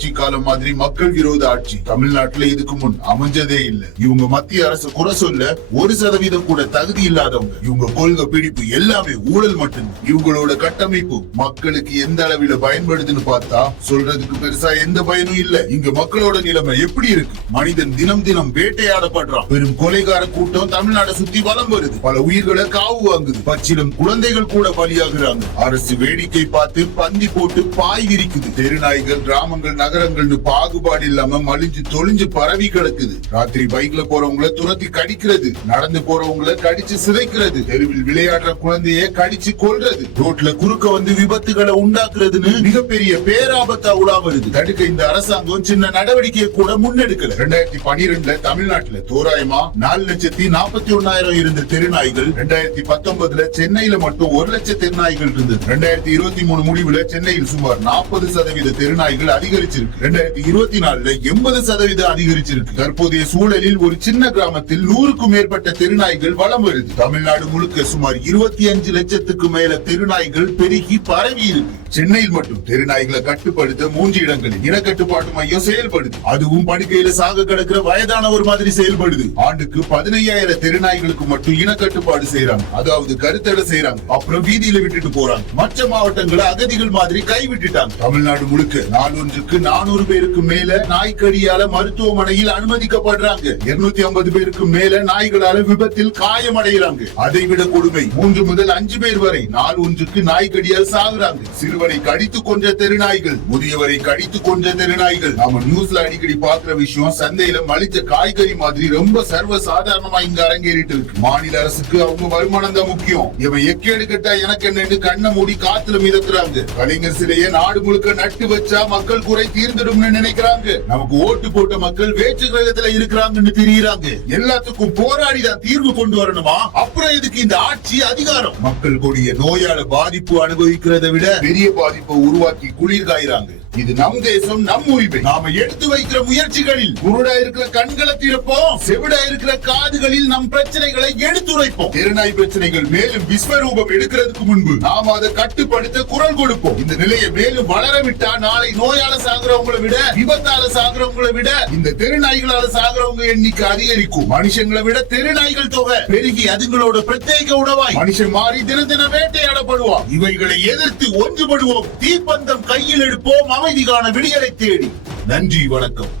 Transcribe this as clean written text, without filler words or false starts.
ஆட்சி காலம் மாதிரி மக்கள் விரோத ஆட்சி தமிழ்நாட்டுல இதுக்கு முன் அமைஞ்சதே இல்ல. இவங்க மத்திய அரசு குறை சொல்ல 1% கூட தகுதி இல்லாதவங்க. இவங்க கொள்கை பிடிப்பு எல்லாமே ஊழல் மட்டும்தான். இவங்களோட கட்டமைப்பு மக்களுக்கு எந்த அளவில பயன்படுதுன்னு பார்த்தா சொல்றதுக்கு பெருசா எந்த பயனும் இல்ல. இங்க மக்களோட நிலைமை எப்படி இருக்கு? மனிதன் தினம் தினம் வேட்டையாடப்படுறான். பெரும் கொலைகார கூட்டம் தமிழ்நாடு சுத்தி வலம் வருது. பல உயிர்களை காவு வாங்குது. பச்சிலம் குழந்தைகள் கூட பலியாகிறாங்க. அரசு வேடிக்கை பார்த்து பந்தி போட்டு பாய் விரிக்குது. தெருநாய்கள் கிராமங்கள் நகரங்கள்னு பாகுபாடு இல்லாம மலிஞ்சு தொழிஞ்சு பரவி கிடக்குது. ராத்திரி பைக்ல போறவங்களை துரத்தி கடிக்கிறது, நடந்து போறவங்களை கடிச்சு சிதைக்கிறது, தெருவில் விளையாடுற குழந்தைய கடிச்சு கொல்றது, ரோட்ல குறுக்க வந்து விபத்துகளை உண்டாக்குறதுன்னு மிகப்பெரிய பேராபத்தா உலா வருது. தடுக்க இந்த அரசாங்கம் சின்ன நடவடிக்கையை கூட முன்னெடுக்கல. 2012 தமிழ்நாட்டுல தோராயமா 4,41,000 இருந்த தெருநாய்கள் 2019 சென்னையில மட்டும் 1,00,000 தெருநாய்கள் இருந்தது. 2023 முடிவுல சென்னையில் சுமார் 40% தெருநாய்கள் அதிகரிச்சிருக்கு. 2024 80% அதிகரிச்சிருக்கு. தற்போதைய சூழலில் ஒரு சின்ன கிராமத்தில் 100க்கும் மேற்பட்ட தெருநாய்கள் வலம் வருது. தமிழ்நாடு முழுக்க சுமார் 25 லட்சத்துக்கு மேல தெருநாய்கள் பெருகி பரவி இருக்கு. சென்னையில் மட்டும் தெருநாய்களை கட்டுப்படுத்த 3 இடங்களில் இனக்கட்டுப்பாட்டு மையம் செயல்படுது. அதுவும் படுக்கையில சாக கிடக்கிற வயதானவர் மாதிரி செயல்படுது. ஆண்டுக்கு 15,000 தெருநாய்களுக்கு மட்டும் இனக்கட்டுப்பாடு செய்யறாங்க. அதாவது கருத்தடை செய்யறாங்க. அப்புறம் வீதியில விட்டுட்டு போறாங்க. மற்ற மாவட்டங்களை அகதிகள் மாதிரி கைவிட்டுட்டாங்க. தமிழ்நாடு முழுக்க நாளொன்றுக்கு 400 பேருக்கு மேல நாய்க்கடியால மருத்துவமனையில் அனுமதிக்கப்படுறாங்க. 250 பேருக்கு மேல நாய்களால விபத்தில் காயமடைகிறாங்க. அதை விட கொடுமை, 3 முதல் 5 பேர் வரை நாள் ஒன்றுக்கு நாய்க்கடியால் சாகுறாங்க. சிறுவனை கடித்து கொன்ற தெருநாய்கள், முதியவரை கடித்து கொன்ற தெருநாய்கள். நாம நியூஸ்ல அடிக்கடி பாக்குற விஷயம் சந்தையில மலிச்ச காய்கறி மாதிரி ரொம்ப சர்வ சாதாரணமா இங்க அரங்கேறிட்டு இருக்கு. மாநில அரசுக்கு அவங்க வருமானம் தான் முக்கியம். இவன் எக்கேடு கட்டா எனக்கு என்னன்னு கண்ணை மூடி காத்துல மிதக்குறாங்க. கலைஞர் சிலையை நாடு முழுக்க நட்டு வச்சா மக்கள் குறை தீர்ந்துடும் நினைக்கிறாங்க. நமக்கு ஓட்டு போட்ட மக்கள் வேற்று கிரகத்துல இருக்கிறாங்கன்னு தெரியுறாங்க. எல்லாத்துக்கும் போராடிதான் தீர்வு கொண்டு வரணுமா? அப்புறம் எதுக்கு இந்த ஆட்சி அதிகாரம்? மக்கள் கொடிய நோயால பாதிப்பு அனுபவிக்கிறதை விட பெரிய பாதிப்பை உருவாக்கி குளிர் காய்றாங்க. இது நம் தேசம், நம் உரிமை. நாம எடுத்து வைக்கிற முயற்சிகளில் குருடா இருக்கிற கண்களை திறப்போம், செவிடா இருக்கிற காதுகளில் நம் பிரச்சனைகளை எடுத்துரைப்போம். தெருநாய் பிரச்சனைகள் மேலும் விஸ்வரூபம் எடுக்கிறதுக்கு முன்பு நாம அதை கட்டுப்படுத்த குரல் கொடுப்போம். இந்த நிலையை மேலும் வளர விட்டா நாளை நோயால சாகுறவங்களை விட, விபத்தால சாகுறவங்களை விட இந்த தெருநாய்களால சாகுறவங்க எண்ணிக்கை அதிகரிக்கும். மனுஷங்களை விட தெருநாய்கள் தொகை பெருகி அதுங்களோட பிரத்யேக உணவாய் மனுஷன் மாறி தினம் தினம் வேட்டையாடப்படுவான். இவைகளை எதிர்த்து ஒன்றுபடுவோம். தீப்பந்தம் கையில் எடுப்போம். அமைதிக்கான விடியலை தேடி. நன்றி, வணக்கம்.